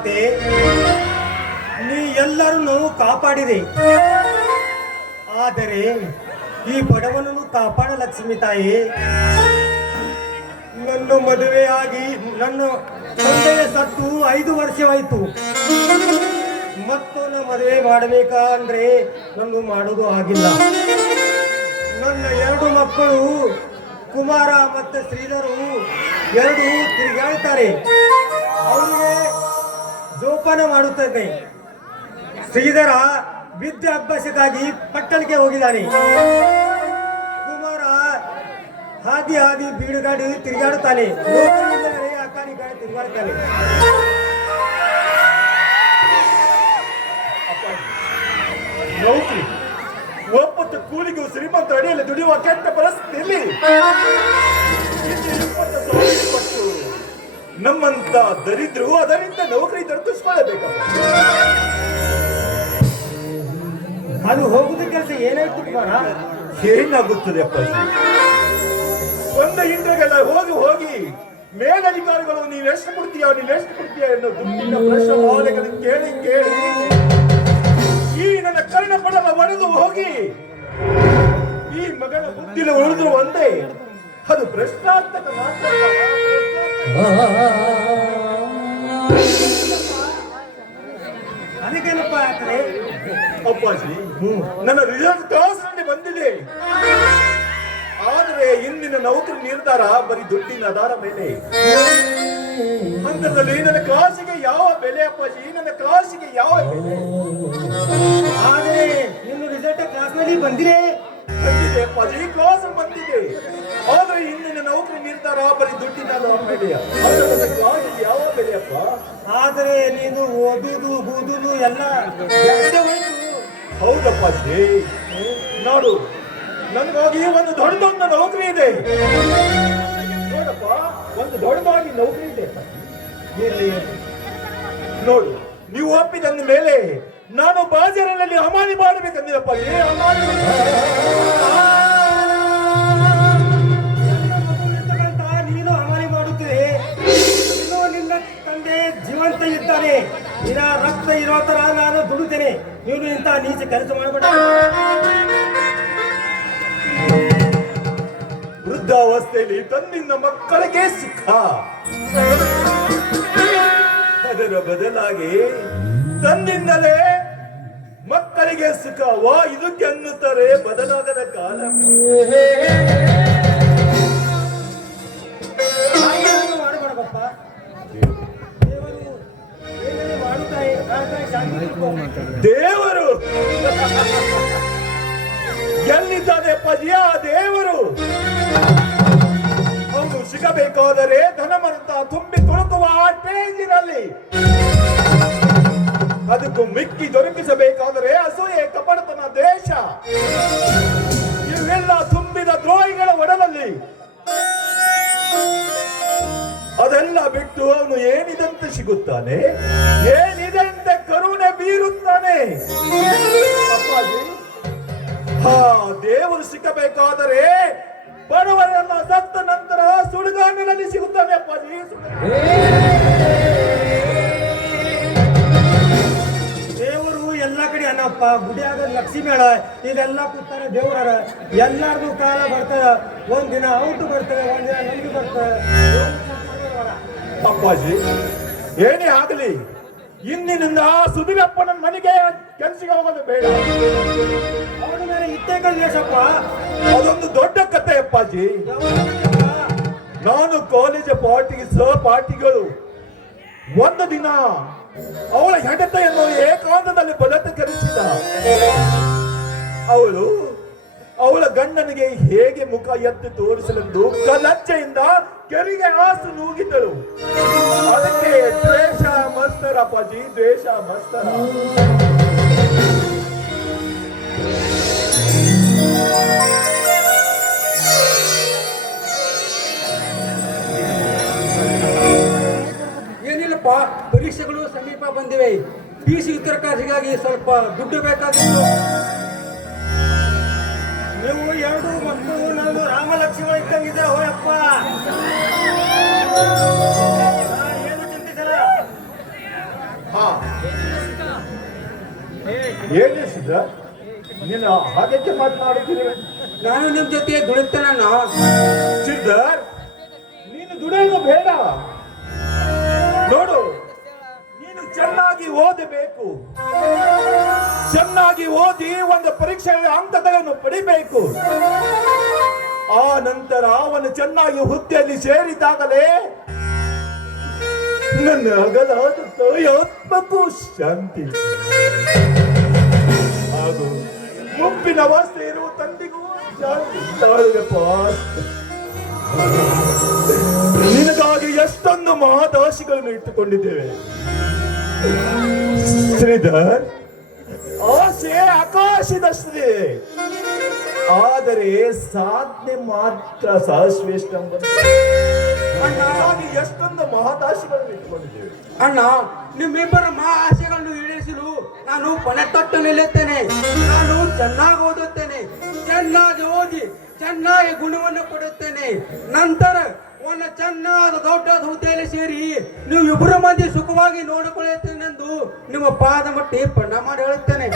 ಮಾತೆ, ನೀ ಎಲ್ಲರನ್ನು ಕಾಪಾಡಿದೆ. ಆದರೆ ಈ ಬಡವನನ್ನು ಕಾಪಾಡ ಲಕ್ಷ್ಮಿ ತಾಯಿ. ನನ್ನ ಮದುವೆಯಾಗಿ ನನ್ನ ತಂದೆಯ ಸತ್ತು 5 ವರ್ಷವಾಯಿತು. ಮತ್ತೊಂದು ಮದುವೆ ಮಾಡಬೇಕಾ ಅಂದ್ರೆ ನಾನು ಮಾಡೋದು ಆಗಿಲ್ಲ. ನನ್ನ 2 ಮಕ್ಕಳು ಕುಮಾರ ಮತ್ತು ಶ್ರೀಧರು 2 ತಿರುಗಾಡ್ತಾರೆ. ಅವರಿಗೆ ಜೋಪಾನ ಮಾಡುತ್ತದೆ. ಶ್ರೀಧರ ವಿದ್ಯಾಭ್ಯಾಸಕ್ಕಾಗಿ ಪಟ್ಟಣಕ್ಕೆ ಹೋಗಿದ್ದಾನೆ. ಕುಮಾರ ಹಾದಿ ಬೀಡುಗಾಡಿ ತಿರುಗಾಡುತ್ತಾನೆ. ಆ ಕಾಡಿ ತಿರುಗಾಡುತ್ತಾನೆ. ನೌಕರಿ ಒಪ್ಪತ್ತು ಕೂಲಿಗೂ ಶ್ರೀಮಂತ ಅಡಿಯಲ್ಲಿ ದುಡಿಯುವ ಕೆಟ್ಟ ಪರಿಸ್ಥಿತಿಯಲ್ಲಿ ನಮ್ಮಂತ ದರಿದ್ರು ಅದರಿಂದ ನೌಕರಿ ದೊರಕಿಸ್ಕೊಳ್ಳಬೇಕಪ್ಪ. ಅದು ಹೋಗುದ ಕೆಲಸ ಏನಾಯ್ತು ಕುಮಾರ? ಏನಾಗುತ್ತದೆ ಅಪ್ಪಾಜಿ? ಒಂದ ಹಿಂದೆಗೆಲ್ಲ ಹೋಗಿ ಮೇಲಧಿಕಾರಿಗಳು ನೀವೆಷ್ಟು ಕೊಡ್ತೀಯ ಅನ್ನೋ ದುಡ್ಡಿನ ಪ್ರಶ್ನೆಗಳನ್ನು ಕೇಳಿ ಈ ನನ್ನ ಕರ್ಣ ಪಡಲ ಒಡೆದು ಹೋಗಿ ಈ ಮಗನ ಬುದ್ಧಿಲಿ ಉಳಿದ್ರು ಒಂದೇ, ಅದು ಭ್ರಷ್ಟಾರ್ಥಕ ಮಾತ್ರ. ಅದಕ್ಕೇನಪ್ಪ ಆಗ್ತದೆ ಅಪ್ಪಾಜಿ? ನನ್ನ ರಿಸಲ್ಟ್ ಕ್ಲಾಸ್ ನಲ್ಲಿ ಬಂದಿದೆ. ಆದರೆ ಇಂದಿನ ನೌಕರಿ ನಿರ್ಧಾರ ಬರೀ ದುಡ್ಡಿನ ಆಧಾರ ಮೇಲೆ. ಹಂತದಲ್ಲಿ ನನ್ನ ಕ್ಲಾಸಿಗೆ ಯಾವ ಬೆಲೆ ಅಪ್ಪಾಜಿ? ನನ್ನ ಕ್ಲಾಸಿಗೆ ಯಾವ ಬೆಲೆ? ಆದರೆ ನಿನ್ನ ರಿಸಲ್ಟ್ ಕ್ಲಾಸ್ ನಲ್ಲಿ ಬಂದಿದೆ ಅಪ್ಪಾಜಿ, ಕ್ಲಾಸ್ ಬಂದಿದೆ. ಆದ್ರೆ ಇಂದಿನ ನೌಕರಿ ನಿರ್ಧಾರ ಬರೀ ದುಡ್ಡಿನ ಆಧಾರ ಮೇಲೆ. ನನ್ನ ಕ್ಲಾಸಿಗೆ ಯಾವ ಬೆಲೆ ಅಪ್ಪ? ಆದರೆ ನೀನು ಓದುದು ಬೂದುದು ಎಲ್ಲ ಹೌದಪ್ಪಾಜಿ. ನೋಡು, ನನಗಾಗಿ ಒಂದು ದೊಡ್ಡದೊಂದು ನೌಕರಿ ಇದೆ. ನೋಡಪ್ಪ, ಒಂದು ದೊಡ್ಡದಾಗಿ ನೌಕರಿ ಇದೆ. ನೋಡು, ನೀವು ಒಪ್ಪಿದಂದ ಮೇಲೆ ನಾನು ಬಾಜಾರಿನಲ್ಲಿ ಹಮಾಲಿ ಮಾಡಬೇಕಂದಿರಪ್ಪ. ನೀನು ಹಮಾಲಿ ಮಾಡುತ್ತಿದೆ. ಇನ್ನು ನಿನ್ನ ತಂದೆ ಜೀವಂತ ಇದ್ದಾನೆ. ನಿನ್ನ ರಕ್ತ ಇರೋ ತರ ನಾನು ದುಡಿತೇನೆ. ನೀನು ಇಂಥ ನೀಚ ಕೆಲಸ ಮಾಡಬೇಡ. ವೃದ್ಧಾವಸ್ಥೆಯಲ್ಲಿ ತನ್ನಿಂದ ಮಕ್ಕಳಿಗೆ ಸುಖ, ಅದರ ಬದಲಾಗಿ ತನ್ನಿಂದಲೇ ಮಕ್ಕಳಿಗೆ ಸುಖವಾ ಇದಕ್ಕೆ ಅನ್ನುತ್ತಾರೆ ಬದಲಾಗದ ಕಾಲ. ಮಾಡಬೇಡಪ್ಪ. ದೇವರು ಎಲ್ಲಿದ್ದಾನೆ ಅಪ್ಪಾಜಿ? ಆ ದೇವರು ಅವನು ಸಿಗಬೇಕಾದರೆ ಧನಮಂತ ತುಂಬಿ ತುಳುಕುವ ಆ ಸ್ಟೇಜಿನಲ್ಲಿ ಅದಕ್ಕೂ ಮಿಕ್ಕಿ ದೊರಕಿಸಬೇಕಾದರೆ ಅಸೂಯೆ ಕಪಟತನ ದೇಶ ಇವೆಲ್ಲ ತುಂಬಿದ ದ್ರೋಹಿಗಳ ಒಡಲಲ್ಲಿ ಅದೆಲ್ಲ ಬಿಟ್ಟು ಅವನು ಏನಿದಂತೆ ಸಿಗುತ್ತಾನೆ, ಏನಿದಂತೆ ಕರುಣೆ ಬೀರುತ್ತಾನೆ. ಅಪ್ಪಾಜಿ, ದೇವರು ಸಿಕ್ಕಬೇಕಾದರೆ ಬಡವರೆಲ್ಲ ಸತ್ತ ನಂತರ ಸುಡುಗಾಡಿನಲ್ಲಿ ಸಿಗುತ್ತಾನೆ ಅಪ್ಪಾಜಿ. ದೇವರು ಎಲ್ಲ ಕಡೆ ಅನ್ನಪ್ಪ. ಗುಡಿಯಾಗ ಲಕ್ಷ್ಮಿ ಮೇಳ ಇದೆಲ್ಲ ಕೂತಾರೆ ದೇವರ. ಎಲ್ಲಾರ್ದು ಕಾಲ ಬರ್ತದ. ಒಂದಿನ ಔಟ್ ಬರ್ತದೆ, ಒಂದಿನ ನಮ್ಗೆ ಬರ್ತದೆ. ಅಪ್ಪಾಜಿ, ಏನೇ ಆಗಲಿ ಇಂದಿನಿಂದ ಸುಧೀರಪ್ಪನ ಮನೆಗೆ ಕೆಲಸಕ್ಕೆ ಹೋಗೋದು ಬೇಡ. ಅವನ ಮೇಲೆ ಇತ್ತೇ ಕಲಿಸಪ್ಪ. ಅದೊಂದು ದೊಡ್ಡ ಕಥೆ ಅಪ್ಪಾಜಿ. ನಾನು ಕಾಲೇಜ್ ಪಾರ್ಟಿಗೆ ಸಹಪಾಠಿಗಳು ಒಂದು ದಿನ ಅವಳ ಹೆಂಡತೆಯನ್ನು ಏಕಾಂತದಲ್ಲಿ ಬಲತ್ಕರಿಸಿದ. ಅವಳ ಗಂಡನಿಗೆ ಹೇಗೆ ಮುಖ ಎತ್ತು ತೋರಿಸಲೆಂದು ಲಜ್ಜೆಯಿಂದ ಕೆರಿಗೆ ಹಾಸು ನೂಗಿದ್ದಳು. ಅದಕ್ಕೆ ದ್ವೇಷ ಮಸ್ತರ ಅಪ್ಪಾಜಿ, ದ್ವೇಷ ಮಸ್ತರ. ಏನಿಲ್ಲಪ್ಪ, ಪರೀಕ್ಷೆಗಳು ಸಮೀಪ ಬಂದಿವೆ. ಪಿಸಿ ಉತ್ತರ ಕಾಶಿಗಾಗಿ ಸ್ವಲ್ಪ ದುಡ್ಡು ಬೇಕಾಗಿತ್ತು. ನೀವು 2 ಮಕ್ಕಳು ನಾನು ರಾಮಲಕ್ಷ್ಮಣ ಇದ್ದಂಗಿದ್ರೆ ಹೋಯಪ್ಪ. ಏನು ಚಿಂತಿಸಲ್ಲ. ಹಾ ಏನೇ ಸಿದ್ಧ ನೀನು ಹಾಗೆ ಮಾತನಾಡುತ್ತೀರಿ ನಾನು ನಿಮ್ ಜೊತೆ ದುಡಿತೇನಣ್ಣ. ಸಿದ್ಧರ್ ನೀನು ದುಡಿಯೋದು ಬೇಡ. ನೋಡು, ನೀನು ಚೆನ್ನಾಗಿ ಓದಬೇಕು. ಚೆನ್ನಾಗಿ ಓದಿ ಒಂದು ಪರೀಕ್ಷೆಯ ಅಂಕಗಳನ್ನು ಪಡಿಬೇಕು. ಆ ನಂತರ ಅವನು ಚೆನ್ನಾಗಿ ಹುದ್ದೆಯಲ್ಲಿ ಸೇರಿದಾಗಲೇ ನನ್ನ ಅಗಲಾದ ಆತ್ಮಕ್ಕೂ ಶಾಂತಿ ಹಾಗೂ ಮುಪ್ಪಿನ ಅವಸ್ಥೆ ಇರುವ ತಂದೆಗೂ ಶಾಂತಿ ತಾಳುಗಪ್ಪ. ನಿನಗಾಗಿ ಎಷ್ಟೊಂದು ಮಹದಾಶಿಗಳನ್ನು ಇಟ್ಟುಕೊಂಡಿದ್ದೇವೆ ಶ್ರೀಧರ್. ಆಸೆ ಆಕಾಶದಷ್ಟಿದೆ, ಆದರೆ ಸಾಧನೆ ಮಾತ್ರ ಸಹಶ್ರೇಷ್ಠ. ಎಷ್ಟೊಂದು ಮಹದಾಶಿಗಳನ್ನು ಇಟ್ಟುಕೊಂಡಿದ್ದೇವೆ ಅಣ್ಣ. ನಿಮ್ಮಿಬ್ಬರ ಆಸೆಗಳನ್ನು ಈಡೇರಿಸಲು ನಾನು ಪಣತೊಟ್ಟು ನಿಲ್ಲುತ್ತೇನೆ. ನಾನು ಚೆನ್ನಾಗಿ ಓದುತ್ತೇನೆ, ಚೆನ್ನಾಗಿ ಓದಿ ಚೆನ್ನಾಗಿ ಗುಣವನ್ನು ಪಡೆಯುತ್ತೇನೆ. ನಂತರ ಒಂದು ಚೆನ್ನಾದ ದೊಡ್ಡ ಹುದ್ದೆಯಲ್ಲಿ ಸೇರಿ ನೀವು ಇಬ್ಬರು ಮಂದಿ ಸುಖವಾಗಿ ನೋಡಿಕೊಳ್ಳುತ್ತೇನೆಂದು ನಿಮ್ಮ ಪಾದ ಮಟ್ಟಿ ಪಂಡ ಮಾಡಿ ಹೇಳುತ್ತೇನೆ.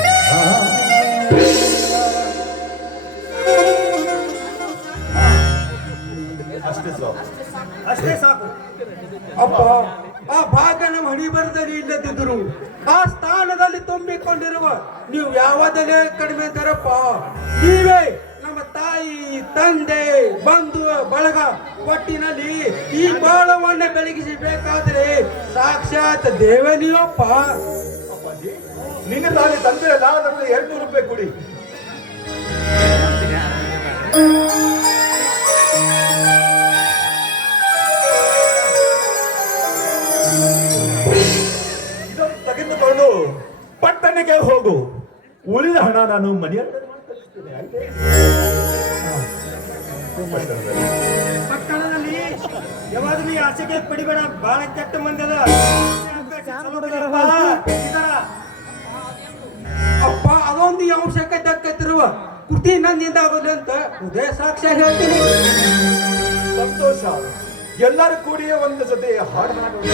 ಅಷ್ಟೇ ಸಾಕು. ಅಪ್ಪ, ಆ ಭಾಗ್ಯ ನಮ್ಮ ಹಣಿ ಬರದಲ್ಲಿ ಇಲ್ಲದಿದ್ದರು ಆ ಸ್ಥಾನದಲ್ಲಿ ತುಂಬಿಕೊಂಡಿರುವ ನೀವು ಯಾವುದಲ್ಲೇ ಕಡಿಮೆ ಇದ್ದಾರಪ್ಪ. ನೀವೇ ನಮ್ಮ ತಾಯಿ ತಂದೆ ಬಂಧು ಬಳಗ ಒಟ್ಟಿನಲ್ಲಿ ಈ ಬಾಳವನ್ನ ಬೆಳಗಿಸಬೇಕಾದ್ರೆ ಸಾಕ್ಷಾತ್ ದೇವನಿಯಪ್ಪ. ನಿನ್ನ ತಾಯಿ ತಂದೆ ಅಲ್ಲ, ನನಗೆ 200 ರೂಪಾಯಿ ಕೊಡಿ. ಇದನ್ನು ತೆಗೆದುಕೊಂಡು ಪಟ್ಟಣಕ್ಕೆ ಹೋಗು. ಉಳಿದ ಹಣ ನಾನು ಮನೆಯಲ್ಲಿ ಪಟ್ಟಣದಲ್ಲಿ ಯಾವಾಗಲೂ ಈ ಆಸೆಗೆ ಪಡಿಬೇಡ. ಬಹಳ ಕೆಟ್ಟ ಮಂದದ ಅಪ್ಪ, ಅದೊಂದು ಅವಶ್ಯಕತೆ ದಕ್ಕತ್ತಿರುವ ಕೃತಿ ನನ್ನಿಂದ ಆಗೋದು ಅಂತ ಉದಯ ಸಾಕ್ಷ್ಯ ಹೇಳ್ತೀನಿ. ಸಂತೋಷ. ಎಲ್ಲರೂ ಕೂಡಿ ಒಂದು ಜೊತೆ ಹಾಡು ಹಾಡೋಣ.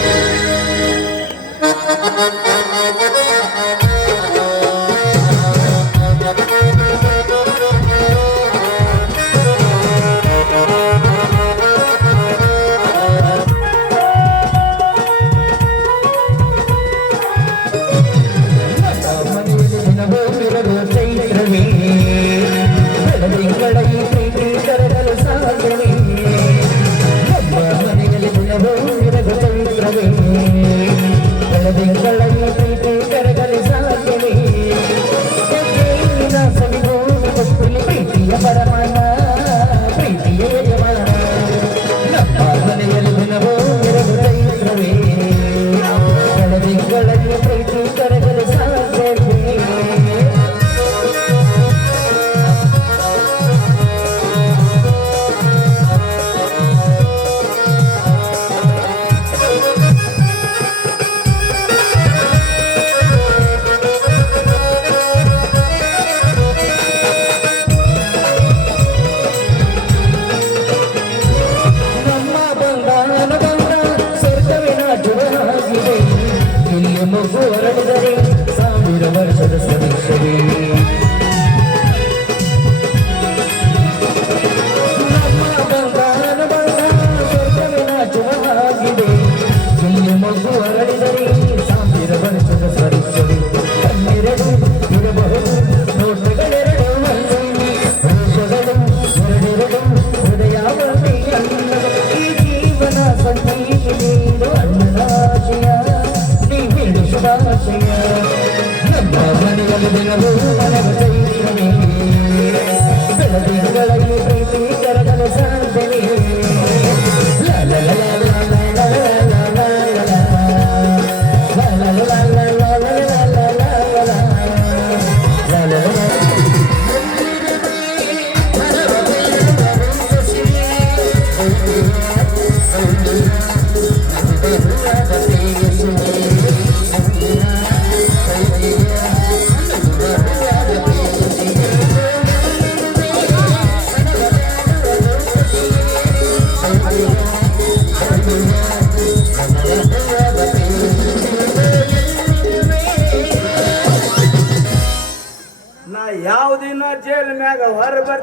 ಜೈಲ್ ಮ್ಯಾಗ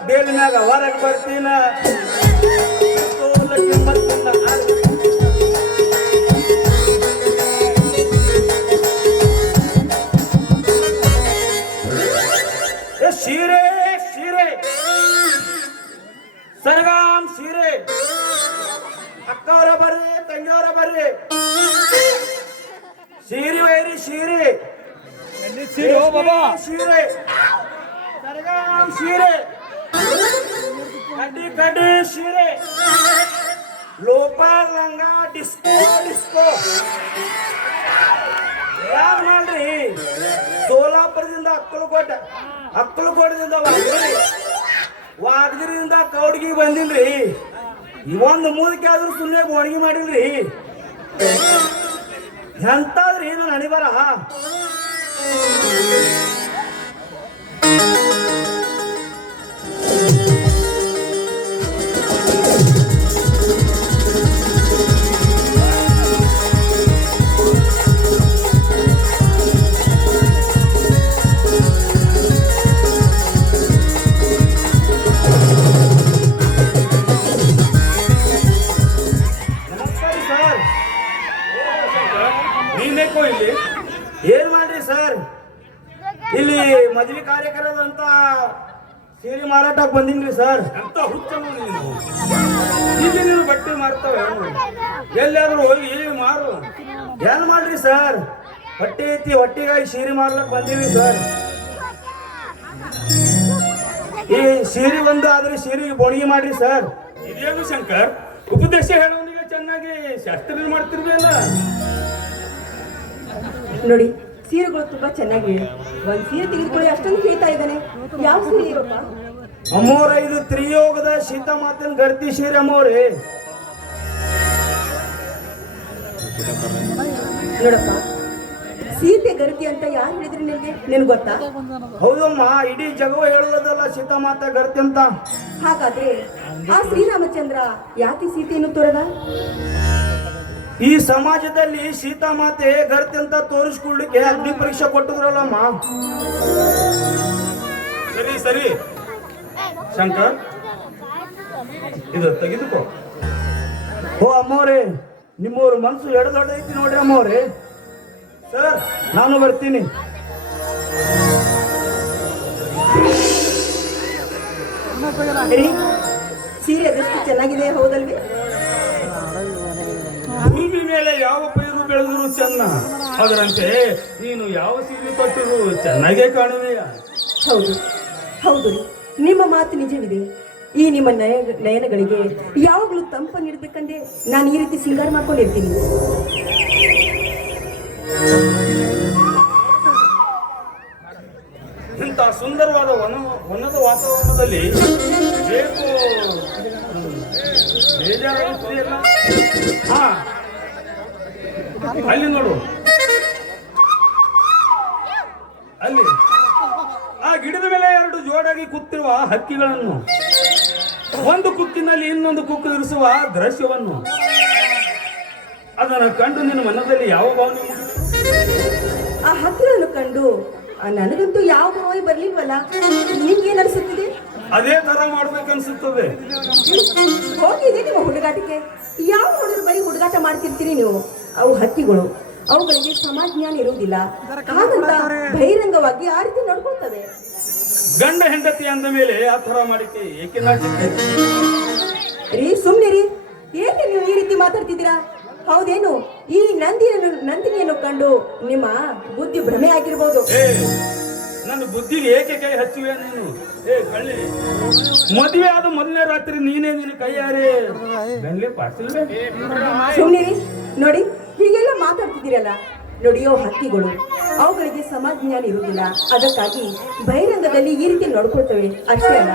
ಜೈಲ್ ಮ್ಯಾಗ ಹೊರಗೆ ಬರ್ತೀನ ಸೋಲಕ್ಕೆ ಮತ್ತಿನ್ನ ಸೀರೆ ಸೀರೆ ಸರ್ಗಾಮ್ ಸೀರೆ ಅಕ್ಕವರ ಬರ್ರಿ ತಂಗಿಯವರ ಬರ್ರಿ ಸೀರೆ ವೈರಿ ಸೀರೆ ಸೀರೆ ಸರ್ಗಾಮ್ ಸೀರೆ ಕಡ್ಡಿ ಕಡ್ಡಿ ಸೀರೆ ಲೋಪಾಲ್ ಲಂಗ ಡಿಸ್ಕೋ ಡಿಸ್ಕೋ ಯಾರು ಮಾಡ್ರಿ ಸೋಲಾಪುರದಿಂದ ಅಕ್ಕಲಕೋಟದಿಂದ ವಾಗದಿರಿಂದ ಕೌಡ್ಗಿ ಬಂದಿಲ್ರಿ ಇವೊಂದು ಮೂದಕ್ಕೆ ಆದ್ರೂ ಸುಮ್ಮನೆ ಬೋಣಿಗೆ ಮಾಡಿಲ್ರಿ ಎಂತಾದ್ರಿ ನಾನು ಹಣಿಬಾರ ಇಲ್ಲಿ ಏನ್ ಮಾಡ್ರಿ ಸರ್ ಇಲ್ಲಿ ಮದ್ವೆ ಕಾರ್ಯಕ್ರಮದಂತ ಸೀರೆ ಮಾರಾಟಕ್ಕೆ ಬಂದಿನ್ರಿ ಸರ್ ಅಂತ ಹುಚ್ಚ ಇಲ್ಲಿ ನೀವು ಬಟ್ಟೆ ಮಾರ್ತವೆ ಎಲ್ಲಾದ್ರೂ ಹೋಗಿ ಮಾರು ಏನ್ ಮಾಡ್ರಿ ಸರ್ ಹೊಟ್ಟೆ ಐತಿ ಹೊಟ್ಟೆಗಾಗಿ ಸೀರೆ ಮಾರ್ಲಕ್ ಬಂದೀವಿ ಸರ್ ಈ ಸೀರೆ ಒಂದು ಆದ್ರೆ ಸೀರೆಗೆ ಬೋಣಿಗೆ ಮಾಡ್ರಿ ಸರ್ ಇದೇನು ಶಂಕರ್ ಉಪದೇಶ ಹೇಳೋನಿಗೆ ಚೆನ್ನಾಗಿ ಶಾಸ್ತ್ರ ಮಾಡ್ತಿರ್ಬೇಕಲ್ಲ ನೋಡಿ ಸೀರೆಗಳು ತುಂಬಾ ಚೆನ್ನಾಗಿವೆ ಒಂದ್ ಸೀರೆ ತೆಗೆದುಕೊಳ್ಳಿ ಅಷ್ಟೊಂದು ಕೇಳ್ತಾ ಇದ್ದಾನೆ ಯಾವ ಸೀರೆ ಇರಪ್ಪ ಅಮ್ಮೋರ ಇದು ತ್ರಿಯೋಗದ ಸೀತಾ ಮಾತನ್ ಗರ್ತಿ ಸೀರೆ ಅಮ್ಮೋರೆ ನೋಡಪ್ಪ ಸೀತೆ ಗರ್ತಿ ಅಂತ ಯಾರು ಹೇಳಿದ್ರಿ ನಿನ್ಗೆ ಗೊತ್ತಾ ಹೌದಮ್ಮ ಇಡೀ ಜಗವ ಹೇಳುವುದಲ್ಲ ಸೀತಾ ಮಾತಾ ಗರ್ತಿ ಅಂತ ಹಾಗಾದ್ರೆ ಆ ಶ್ರೀರಾಮಚಂದ್ರ ಯಾಕೆ ಸೀತೆಯನ್ನು ತೋರದ ಈ ಸಮಾಜದಲ್ಲಿ ಸೀತಾ ಮಾತೆ ಗರ್ತಿ ಅಂತ ತೋರಿಸ್ಕೊಳ್ಳಿಕ್ಕೆ ಅಗ್ನಿ ಪರೀಕ್ಷೆ ಕೊಟ್ಟಿದ್ರಲ್ಲಮ್ಮ ಸರಿ ಸರಿ ಶಂಕರ್ ಇದು ತೆಗೆದುಕೋ ಓ ಅಮ್ಮವ್ರೆ ನಿಮ್ಮವ್ರ ಮನ್ಸು ಎಡ ದೊಡ್ಡ ಐತಿ ನೋಡ್ರಿ ಅಮ್ಮವ್ರೆ ಸರ್ ನಾನು ಬರ್ತೀನಿ ಸೀರೆ ಅದೆಷ್ಟು ಚೆನ್ನಾಗಿದೆ ಹೌದಲ್ವೇ ಭೂಮಿ ಮೇಲೆ ಯಾವ ಪೈರು ಬೆಳೆದ್ರು ಚೆನ್ನ ಅದರಂತೆ ನೀನು ಯಾವ ಸೀರೆ ತೊಟ್ಟಿರು ಚೆನ್ನಾಗೇ ಕಾಣುವೆಯಾ ಹೌದು ಹೌದು ರೀ ನಿಮ್ಮ ಮಾತು ನಿಜವಿದೆ ಈ ನಿಮ್ಮ ನಯನಗಳಿಗೆ ಯಾವಾಗಲೂ ತಂಪ ನೀಡಬೇಕಂದ್ರೆ ನಾನು ಈ ರೀತಿ ಸಿಂಗಾರ ಮಾಡ್ಕೊಂಡಿರ್ತೀನಿ ಇಂಥ ಸುಂದರವಾದ ವನದ ವಾತಾವರಣದಲ್ಲಿ ಬೇಕು ಬೇಜಾರಾಗುತ್ತದೆಯಲ್ಲ ಹಾ ಅಲ್ಲಿ ನೋಡು ಅಲ್ಲಿ ಆ ಗಿಡದ ಮೇಲೆ ಎರಡು ಜೋಡಾಗಿ ಕೂತಿರುವ ಹಕ್ಕಿಗಳನ್ನು ಒಂದು ಕುಕ್ಕಿನಲ್ಲಿ ಇನ್ನೊಂದು ಕುಕ್ಕು ಇರಿಸುವ ದೃಶ್ಯವನ್ನು ಅದನ್ನು ಕಂಡು ನಿನ್ನ ಮನದಲ್ಲಿ ಯಾವ ಭಾವನೆ ಆ ಹಕ್ಕಿಗಳನ್ನು ಕಂಡು ನನಗಂತೂ ಯಾವ ಭಾವನೆ ಬರ್ಲಿಲ್ವಲ್ಲ ನಿಮ್ಗೇನ್ ಅನ್ಸುತ್ತಿದೆ ಅದೇ ತರ ಮಾಡ್ಬೇಕನ್ಸುತ್ತದೆ ಹೋಗಿದೆ ನಿಮ್ಮ ಹುಡುಗಾಟಕ್ಕೆ ಯಾವ ಹುಡುಗರು ಬರೀ ಹುಡುಗಾಟ ಮಾಡ್ತಿರ್ತೀರಿ ನೀವು ಅವು ಹಕ್ಕಿಗಳು ಅವುಗಳಿಗೆ ಸಮಾಜ ಜ್ಞಾನ ಇರುವುದಿಲ್ಲ ಹಾಗಂತ ಬಹಿರಂಗವಾಗಿ ಆ ರೀತಿ ನಡ್ಕೊಳ್ತವೆ ಗಂಡ ಹೆಂಡತಿ ಅಂದ ಮೇಲೆ ಆ ತರ ಮಾಡಿಕೆ ಏಕೆ ನಾಚಿಕೆ ರೀ ಸುಮ್ನೆ ರೀ ಏಕೆ ನೀವು ಈ ರೀತಿ ಮಾತಾಡ್ತಿದ್ದೀರಾ ಹೌದೇನು ಈ ನಂದಿನಿಯನ್ನು ಕಂಡು ನಿಮ್ಮ ಬುದ್ಧಿ ಭ್ರಮೆ ಆಗಿರ್ಬೋದು ನನ್ನ ಬುದ್ಧಿಗೆ ಏಕೆ ಕೈ ಹಚ್ಚುವೆ ನೀನು ಕಳ್ಳಿ ಮದುವೆ ಆದ ಮೊದಲನೇ ರಾತ್ರಿ ನೀನೇ ನಿನ್ನ ಕೈಯಾರೆ ಗಂಡ್ಲೆ ಪಾಡ್ಸಿಲ್ವೇ ಸುಮ್ನೆ ರೀ ನೋಡಿ ಹೀಗೆಲ್ಲ ಮಾತಾಡ್ತಿದ್ದೀರಲ್ಲ ನೋಡಿಯೋ ಹಕ್ಕಿಗಳು ಅವುಗಳಿಗೆ ಸಮಾಜ ಜ್ಞಾನ ಇರುವುದಿಲ್ಲ ಅದಕ್ಕಾಗಿ ಬಹಿರಂಗದಲ್ಲಿ ಈ ರೀತಿ ನೋಡ್ಕೊಳ್ತವೆ ಅಷ್ಟೇ ಅಲ್ಲ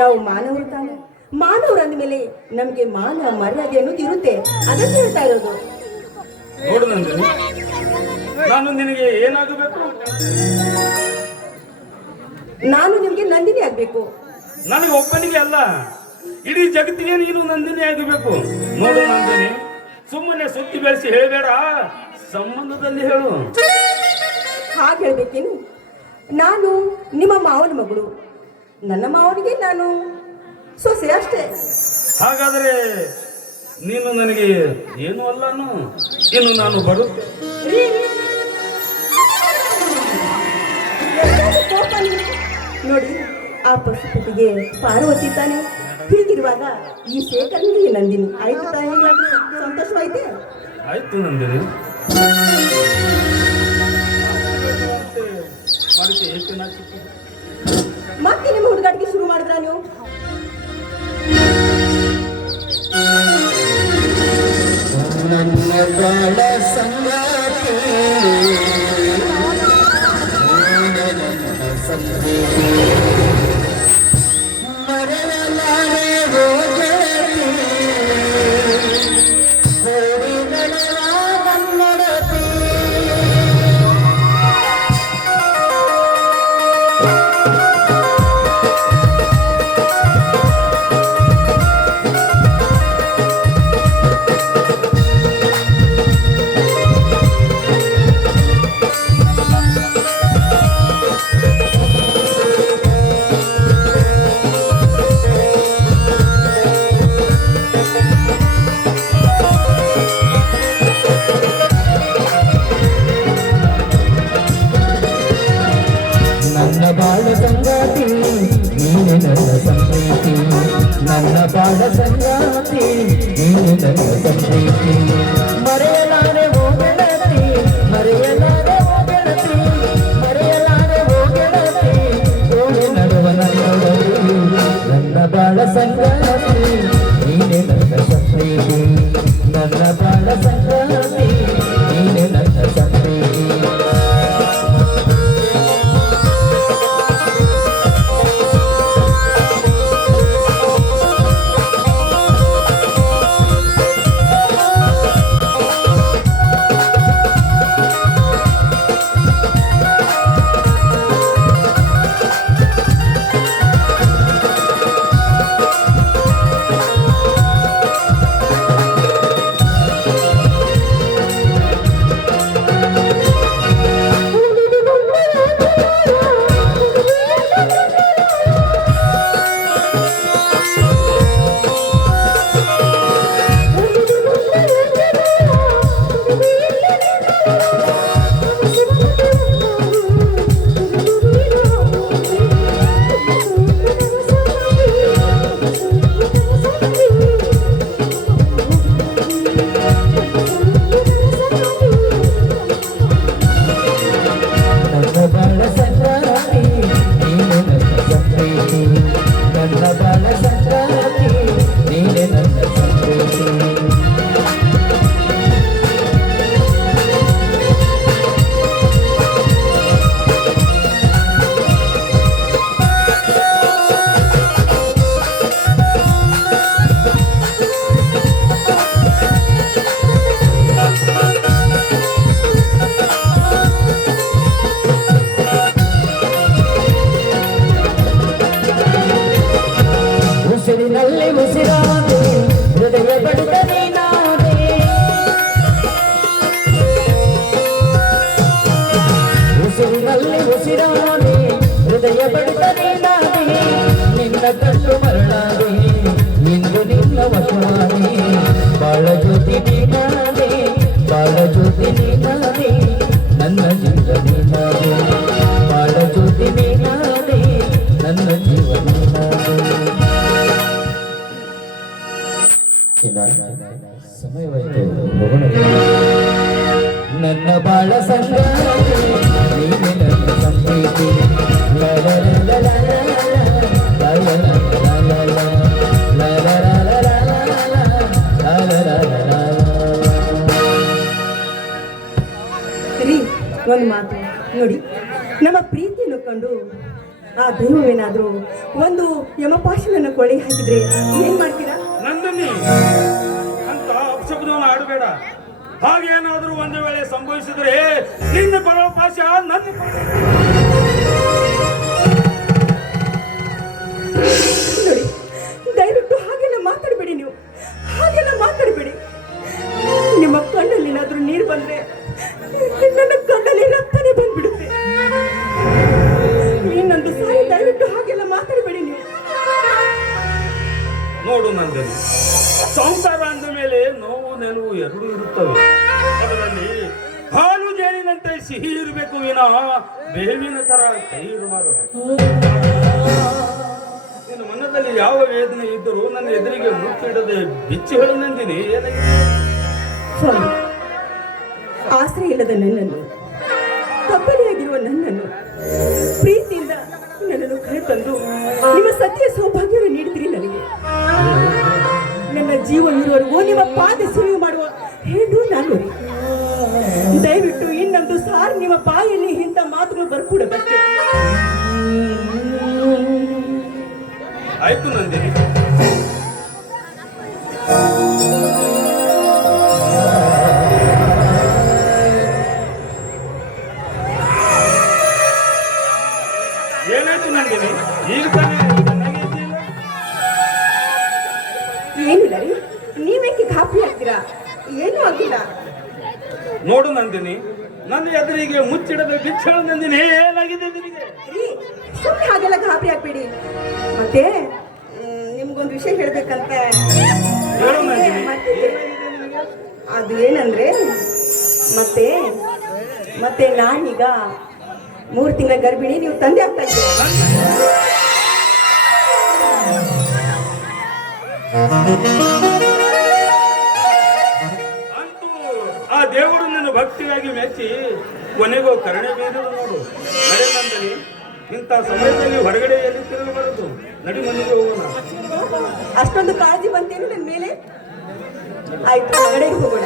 ನಾವು ಮಾನವರು ತಾನೆ ಮಾನವರು ಅಂದಮೇಲೆ ನಮ್ಗೆ ಮಾನ ಮರ್ಯಾದೆ ಅನ್ನೋದು ಇರುತ್ತೆ ಅದಕ್ಕೆ ಹೇಳ್ತಾ ಇರೋದು ನೋಡು ನಂದಿನಿ ನಾನು ನಿನಗೆ ಏನಾಗಬೇಕು ನಾನು ನಿಮ್ಗೆ ನಂದಿನಿ ಆಗ್ಬೇಕು ನನಗೆ ಒಬ್ಬನಿಗೆ ಅಲ್ಲ ಇಡೀ ಜಗತ್ತಿಗೆ ನೀನು ನಂದಿನಿ ಆಗಬೇಕು ನೋಡು ನಂದಿನಿ ಸುಮ್ಮನೆ ಸುತ್ತಿ ಬೆಳೆಸಿ ಹೇಳಬೇಡ ಸಂಬಂಧದಲ್ಲಿ ಹೇಳು ಹಾಗೆ ಹೇಳ್ಬೇಕೇನು ನಾನು ನಿಮ್ಮ ಮಾವನ ಮಗಳು ನನ್ನ ಮಾವನಿಗೆ ನಾನು ಸೊಸೆ ಅಷ್ಟೇ. ಹಾಗಾದರೆ ನೀನು ನನಗೆ ಏನು ಅಲ್ಲನು. ಇನ್ನು ನಾನು ಬರುತ್ತೆ. ರೀ, ಎಷ್ಟಾದ್ರೂ ಕೋಪ ನಿಮ್ಗೆ? ನೋಡಿ, ಆ ಪಶುಪತಿಗೆ ಪಾರ್ವತಿ ತಾನೆ. ಹೀಗಿರುವಾಗ ಈ ಶೇಖರನಿಗೆ ನಂದಿನಿ ಆಯ್ತು ತಾಯಿ, ಸಂತೋಷವಾಯ್ತೆ. ಆಯ್ತು ನಂದಿನಿ. ಮಾಡಿಕೆ ಏಕೆ ನಾಚಿಕೆ? ಮತ್ತೆ ನಿಮ್ಮ ಹುಡುಗಾಟಿಗೆ ಶುರು ಮಾಡಿದ್ರ ನೀವು? ನನ್ನ ಬಾಳ ಸಂಗಾತಿ ಮರಳಲಾರೆ ಗೆಳತಿ ಕೋರಿ ನಡೆವ ಕನ್ನಡತಿ. ನನ್ನ ಬಾಳ ಸಂಗಾತಿ ನೀನೆ ನನ್ನ ಸಂಪ್ರೀತಿ, ನನ್ನ ಬಾಳ ಸಂಗಾತಿ ನೀನೆ ನನ್ನ ಸಂಪ್ರೀತಿ. ಮರೆಯಲಾರೆ ಓ ಗೆಳತಿ, ಮರೆಯಲಾರೆ ಓ ಗೆಳತಿ, ಮರೆಯಲಾರೆ ಓ ಗೆಳತಿ, ಓಡಿ ನಡುವ ನನ್ನೊಡಲಿ. ನನ್ನ ಬಾಳ ಸಂಗಾತಿ ನೀನೆ ನನ್ನ ಸಂಪ್ರೀತಿ, ನನ್ನ ಬಾಳ ಸಂಗಾತಿ ನೀನೆ ನನ್ನ ಸಂಪ್ರೀತಿ. ಉಸಿರಿನಲ್ಲಿ ಉಸಿರಾದೆ ಹೃದಯ ಬಡಿತ ನೀನಾದೆ, ಉಸಿರಿನಲ್ಲಿ ಉಸಿರಾದೆ ಹೃದಯ ಬಡಿತ ನೀನಾದೆ. ನಿನ್ನ ಕಣ್ಣು ಮರಳಾದೆ ಇಂದು ನಿನ್ನ ವಶವಾದೆ, ಬಾಳ ಜ್ಯೋತಿ ನೀನಾದೆ, ಬಾಳ ಜ್ಯೋತಿ ನೀನಾದೆ, ನನ್ನ ಜೀವ ನೀನಾದೆ, ಬಾಳ ಜ್ಯೋತಿ ನೀನಾದೆ, ನನ್ನ ಜೀವ ನೀನಾದೆ. ಸಮಯವಾಯಿತು, ನನ್ನ ಬಾಳ ಸಂಗಾತಿ ನೀನೆ ನನ್ನ ಸಂಪ್ರೀತಿ. ಲ ಲ ಲ ಲ ಲ ಲ ಲ ಲ ಲ ಲ ಲ ಲ ಲ ಲ ಲ. ರೀ, ಒಂದು ಮಾತು ನೋಡಿ, ನಮ್ಮ ಪ್ರೀತಿಯನ್ನು ಕಂಡು ಆ ದೈವವೇನಾದ್ರೂ ಒಂದು ಯಮಪಾಶನನ್ನು ಕೊಳೆ ಹಾಕಿದ್ರೆ ಏನ್ ಮಾಡ್ತೀರಾ? ನಂದಿನಿ, ಅಂತ ಅಪಶಬ್ದವನ್ನು ಆಡಬೇಡ. ಹಾಗೇನಾದರೂ ಒಂದು ವೇಳೆ ಸಂಭವಿಸಿದರೆ ನಿನ್ನ ಪರೋಪಾಶ ನನ್ನ ನೋಡಿ, ದಯವಿಟ್ಟು ಹಾಗೆಲ್ಲ ಮಾತಾಡಬೇಡಿ, ನೀವು ಹಾಗೆಲ್ಲ ಮಾತಾಡಬೇಡಿ. ನಿಮ್ಮ ಕಣ್ಣಲ್ಲಿ ಏನಾದ್ರೂ ನೀರು ಬಂದ್ರೆ ನನ್ನ ಕಣ್ಣಲ್ಲಿ ರಕ್ತನೇ ಬಂದ್ಬಿಡುತ್ತೆ. ಇನ್ನೊಂದು ಸಾರಿ ದಯವಿಟ್ಟು ಹಾಗೆಲ್ಲ ಮಾತಾಡಬೇಡಿ. ನಂದನಿ, ಸಂಸಾರ ಅಂದ ಮೇಲೆ ನೋವು ನೆಲವು ಎರಡೂ ಇರುತ್ತವೆ. ಅದರಲ್ಲಿ ಹಾಲು ಜೇನಿನಂತೆ ಸಿಹಿ ಇರಬೇಕು ವಿನಃ ಬೇವಿನ ತರ ಕಹಿ ಇರಬಾರದು. ನಿನ್ನ ಮನದಲ್ಲಿ ಯಾವ ವೇದನೆ ಇದ್ದರೂ ನನ್ನ ಎದುರಿಗೆ ಮುಚ್ಚಿಡದೆ ಬಿಚ್ಚಿ ಹೇಳು ನಂದಿನಿ. ಏನಾಗಿದೆ? ಸ್ವಾಮಿ, ಆಸರೆ ಇಲ್ಲದ ನನ್ನನ್ನು, ಕಪ್ಪಲಿಯಾಗಿರುವ ನನ್ನನ್ನು ಪ್ರೀತಿಯಿಂದ ನನ್ನನ್ನು ಕರೆತಂದು ನಿಮ್ಮ ಸತ್ಯ ಸೌಭಾಗ್ಯವನ್ನು ನೀಡಿದಿರಿ ನನಗೆ. ನನ್ನ ಜೀವ ಇರುವವರೆಗೂ ನಿಮ್ಮ ಪಾದ ಸೇವೆ ಮಾಡುವ ಹೇಳು ನಾನು. ದಯವಿಟ್ಟು ಇನ್ನೊಂದು ಸಾರಿ ನಿಮ್ಮ ಬಾಯಲ್ಲಿ ಇಂಥ ಮಾತುಗಳು ಬರ್ಕೂಡದಕ್ಕೆ. ಆಯ್ತು ನಂದಿನಿ. ಏನಾಯ್ತು ನಂದಿನಿ? ಈಗ ತಾನೇ ಚೆನ್ನಾಗಿ ಇದ್ದೀಯಲ್ಲ? ಏನಿಲ್ಲ ರೀ, ನೀವೇಕೆ ಗಾಬರಿ ಆಗ್ತೀರಾ? ಏನೂ ಆಗಿಲ್ಲ. ನೋಡು ನಂದಿನಿ, ನನ್ನ ಎದುರಿಗೆ ಮುಚ್ಚಿಡದೆ ಬಿಚ್ಚಳು ನಂದಿನಿ. ಏನಾಗಿದೆ ನಿನಗೆ? ರೀ, ಸುಮ್ಮನೆ ಹಾಗೆಲ್ಲ ಗಾಬರಿ ಆಗ್ಬೇಡಿ. ಮತ್ತೆ ನಿಮ್ಗೊಂದು ವಿಷಯ ಹೇಳ್ಬೇಕಂತ. ಹೇಳು ನಂದಿನಿ. ಮತ್ತೆ ಅದು ಏನಂದ್ರೆ, ಮತ್ತೆ ಮತ್ತೆ ನಾನೀಗ 3 ತಿಂಗಳ ಗರ್ಭಿಣಿ, ನೀವು ತಂದೆ ಆಗ್ತಾ ಇದ್ದೀರಾ. ಅಂತೂ ಆ ದೇವರು ನನ್ನ ಭಕ್ತಿಗಾಗಿ ಮೆಚ್ಚಿ ಕೊನೆಗೂ ಕರುಣೆ ಬೀರಿದ ನೋಡು. ನಡೆ ನಂದಿನಿ, ಇಂಥ ಸಮಯದಲ್ಲಿ ಹೊರಗಡೆ ಎಲ್ಲಿ ತಿರುಗಬಾರದು. ನಡಿ ಮನೆಗೆ ಹೋಗೋಣ. ಅಷ್ಟೊಂದು ಕಾಳಜಿ ಬಂತೇನು ನನ್ನ ಮೇಲೆ? ಆಯ್ತು, ಹೊರಗಡೆಗೆ ಹೋಗೋಣ.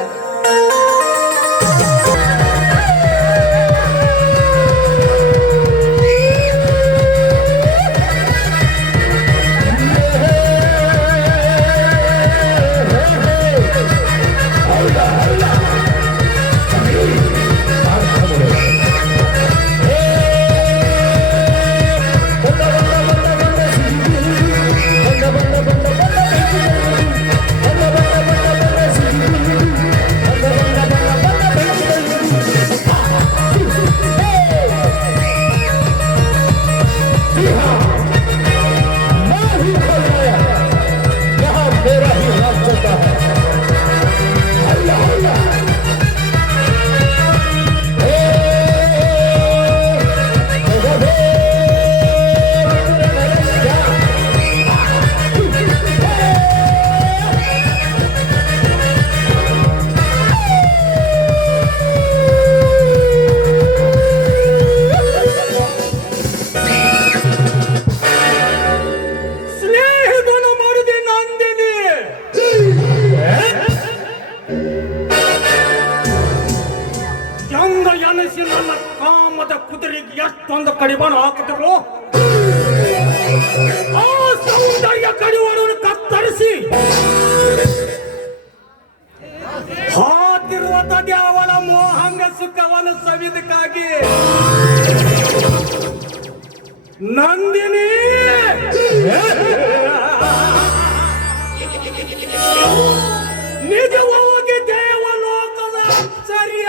ನನ್ನ ಕಾಮದ ಕುದುರೆಗೆ ಎಷ್ಟೊಂದು ಕಡಿವಾಣ ಹಾಕಿದ್ರು. ಆ ಸೌಂದರ್ಯ ಕಡಿವಾಣವನ್ನು ಕತ್ತರಿಸಿ ಹಾತಿರುವ ಅವಳ ಮೋಹಂಗ ಸುಖವನ್ನು ಸವಿದಕ್ಕಾಗಿ ನಂದಿನಿ ನಿಜವಾಗಿ ದೇವಲೋಕದ ಆಶ್ಚರ್ಯ.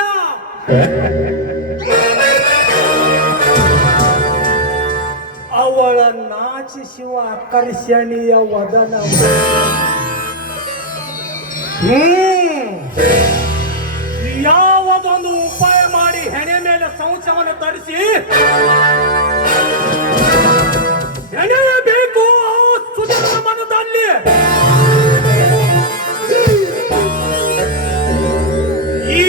ಅವಳ ನಾಚಿಸುವ ಆಕರ್ಷಣೀಯ ವದನ, ಯಾವುದೊಂದು ಉಪಾಯ ಮಾಡಿ ಹೆಣೆ ಮೇಲೆ ಸಂಶಯವನ್ನು ತರಿಸಿ ಹೆಣೆಯಬೇಕು ಆ ಸುಧರ್ಮ ಮನದಲ್ಲಿ. ಈ